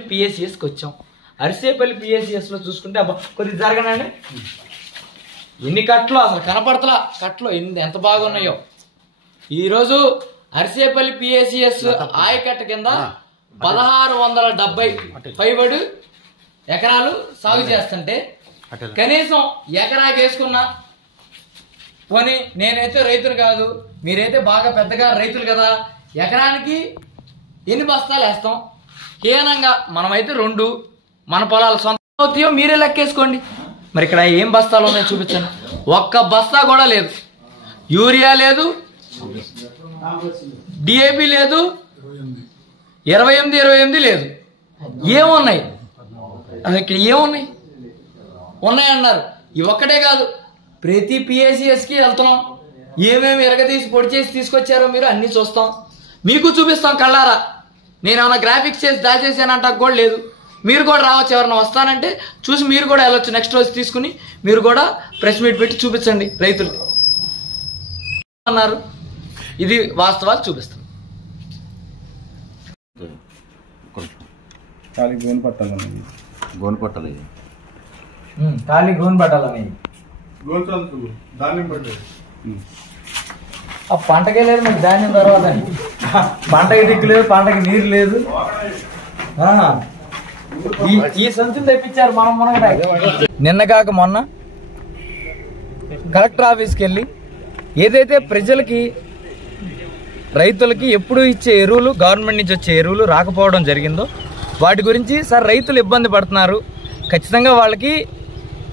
అరిసేపల్లి పిఎస్సిఎస్కి వచ్చాం. అరిసేపల్లి పిఎస్సిఎస్లో చూసుకుంటే అబ్బా కొద్దిగా జరగనండి, ఎన్ని కట్లు అసలు కనపడతలా, కట్లు ఎంత బాగున్నాయో. ఈరోజు అరిసేపల్లి పిఎస్సిఎస్ ఆయకట్ట కింద 1670 పైబడి ఎకరాలు సాగు చేస్తుంటే కనీసం ఎకరాకి వేసుకున్నా పోనీ, నేనైతే రైతులు కాదు, మీరైతే బాగా పెద్దగా రైతులు కదా, ఎకరానికి ఎన్ని బస్తాలు వేస్తాం? హీనంగా మనమైతే 2 మన పొలాలు సొంత అవుతాయో మీరే లెక్కేసుకోండి. మరి ఇక్కడ ఏం బస్తాలు ఉన్నాయో చూపించండి. ఒక్క బస్తా కూడా లేదు, యూరియా లేదు, డిఏపి లేదు, 28 లేదు. ఏమున్నాయి ఇక్కడ? ఏమున్నాయి? ఉన్నాయన్నారు. ఇవి ఒక్కటే కాదు, ప్రతి పిఎస్సిఎస్కి వెళ్తున్నాం, ఏమేమి ఎరగదీసి పొడి చేసి తీసుకొచ్చారో మీరు అన్ని చూస్తాం, మీకు చూపిస్తాం కళ్ళారా. నేను ఏమైనా గ్రాఫిక్స్ చేసి దాచేసానంటా కూడా లేదు. మీరు కూడా రావచ్చు, ఎవరైనా వస్తానంటే చూసి మీరు కూడా వెళ్ళొచ్చు. నెక్స్ట్ రోజు తీసుకుని మీరు కూడా ప్రెస్ మీట్ పెట్టి చూపించండి రైతులు అన్నారు. ఇది వాస్తవాలు చూపిస్తాం. ఖాళీ గోను పట్టాలని ఆ పంటకే లేదు మీకు ధాన్యం తర్వాత, పంటకి దిక్కు లేదు, పంటకి నీరు లేదు. ఈ సంచులు తెప్పించారు మనం నిన్న కాక మొన్న కలెక్టర్ ఆఫీస్కి వెళ్ళి ఏదైతే ప్రజలకి రైతులకి ఎప్పుడు ఇచ్చే ఎరువులు, గవర్నమెంట్ నుంచి వచ్చే ఎరువులు రాకపోవడం జరిగిందో వాటి గురించి సార్ రైతులు ఇబ్బంది పడుతున్నారు, ఖచ్చితంగా వాళ్ళకి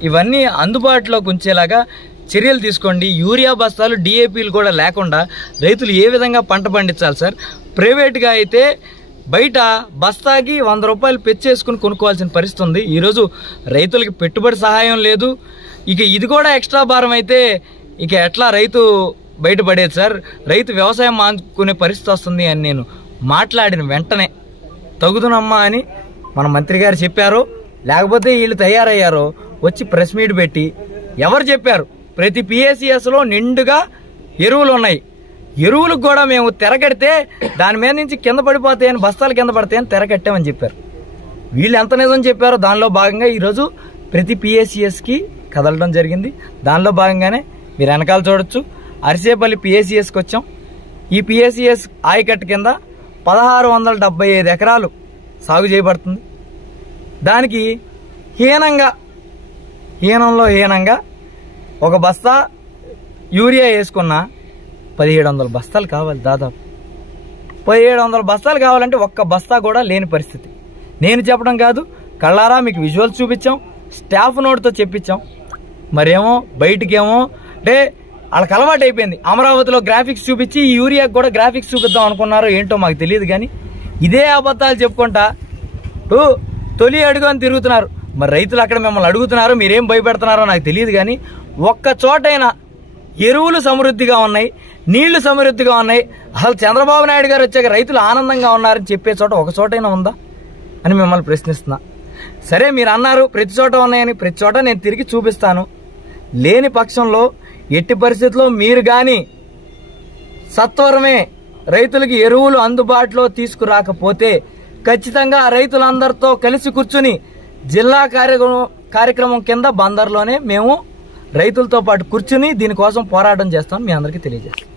ఇవన్నీ అందుబాటులోకి ఉంచేలాగా చర్యలు తీసుకోండి. యూరియా బస్తాలు, డిఏపీలు కూడా లేకుండా రైతులు ఏ విధంగా పంట పండించాలి సార్? ప్రైవేట్గా అయితే బయట బస్తాకి 100 రూపాయలు పెంచేసుకుని కొనుక్కోవాల్సిన పరిస్థితి ఉంది. ఈరోజు రైతులకి పెట్టుబడి సహాయం లేదు. ఇక ఇది కూడా ఎక్స్ట్రా భారం అయితే ఇక ఎట్లా రైతు బయటపడేది సార్? రైతు వ్యవసాయం మానుకునే పరిస్థితి వస్తుంది అని నేను మాట్లాడిన వెంటనే తగుదునమ్మా అని మన మంత్రి గారు చెప్పారు. లేకపోతే వీళ్ళు తయారయ్యారో వచ్చి ప్రెస్ మీట్ పెట్టి ఎవరు చెప్పారు? ప్రతి పిఎస్సిఎస్లో నిండుగా ఎరువులు ఉన్నాయి, ఎరువులకు కూడా మేము తెరకడితే దాని మీద నుంచి కింద పడిపోతాయని, బస్తాలు కింద పడతాయని తెరకట్టామని చెప్పారు. వీళ్ళు ఎంత నిజం చెప్పారో దానిలో భాగంగా ఈరోజు ప్రతి పిఎస్సిఎస్కి కదలడం జరిగింది. దానిలో భాగంగానే మీరు వెనకాల చూడొచ్చు, అరిసేపల్లి పిఎస్సిఎస్కి వచ్చాం. ఈ పిఎస్సిఎస్ ఆయకట్టు కింద 1675 ఎకరాలు సాగు చేయబడుతుంది. దానికి హీనంగా ఒక బస్తా యూరియా వేసుకున్న 1700 బస్తాలు కావాలి. దాదాపు 1700 బస్తాలు కావాలంటే ఒక్క బస్తా కూడా లేని పరిస్థితి. నేను చెప్పడం కాదు, కళ్ళారా మీకు విజువల్స్ చూపించాం, స్టాఫ్ నోట్తో చెప్పించాం. మరేమో బయటికేమో అంటే వాళ్ళకి అలవాటు అయిపోయింది. అమరావతిలో గ్రాఫిక్స్ చూపించి ఈ యూరియాకి కూడా గ్రాఫిక్స్ చూపిద్దాం అనుకున్నారో ఏంటో మాకు తెలియదు, కానీ ఇదే అబద్ధాలు చెప్పుకుంటా తొలి అడుగు అని తిరుగుతున్నారు. మరి రైతులు అక్కడ మిమ్మల్ని అడుగుతున్నారు, మీరేం భయపెడుతున్నారో నాకు తెలియదు, కానీ ఒక్క చోటైనా ఎరువులు సమృద్ధిగా ఉన్నాయి, నీళ్లు సమృద్ధిగా ఉన్నాయి, అసలు చంద్రబాబు నాయుడు గారు వచ్చాక రైతులు ఆనందంగా ఉన్నారని చెప్పే చోట ఒక చోటైనా ఉందా అని మిమ్మల్ని ప్రశ్నిస్తున్నా. సరే మీరు అన్నారు ప్రతి చోట ఉన్నాయని, ప్రతి చోట నేను తిరిగి చూపిస్తాను. లేని పక్షంలో ఎట్టి పరిస్థితుల్లో మీరు కానీ సత్వరమే రైతులకి ఎరువులు అందుబాటులో తీసుకురాకపోతే ఖచ్చితంగా రైతులందరితో కలిసి కూర్చుని జిల్లా కార్యక్రమం కింద బందర్లోనే మేము రైతులతో పాటు కూర్చుని దీనికోసం పోరాటం చేస్తామని మీ అందరికీ తెలియజేస్తాం.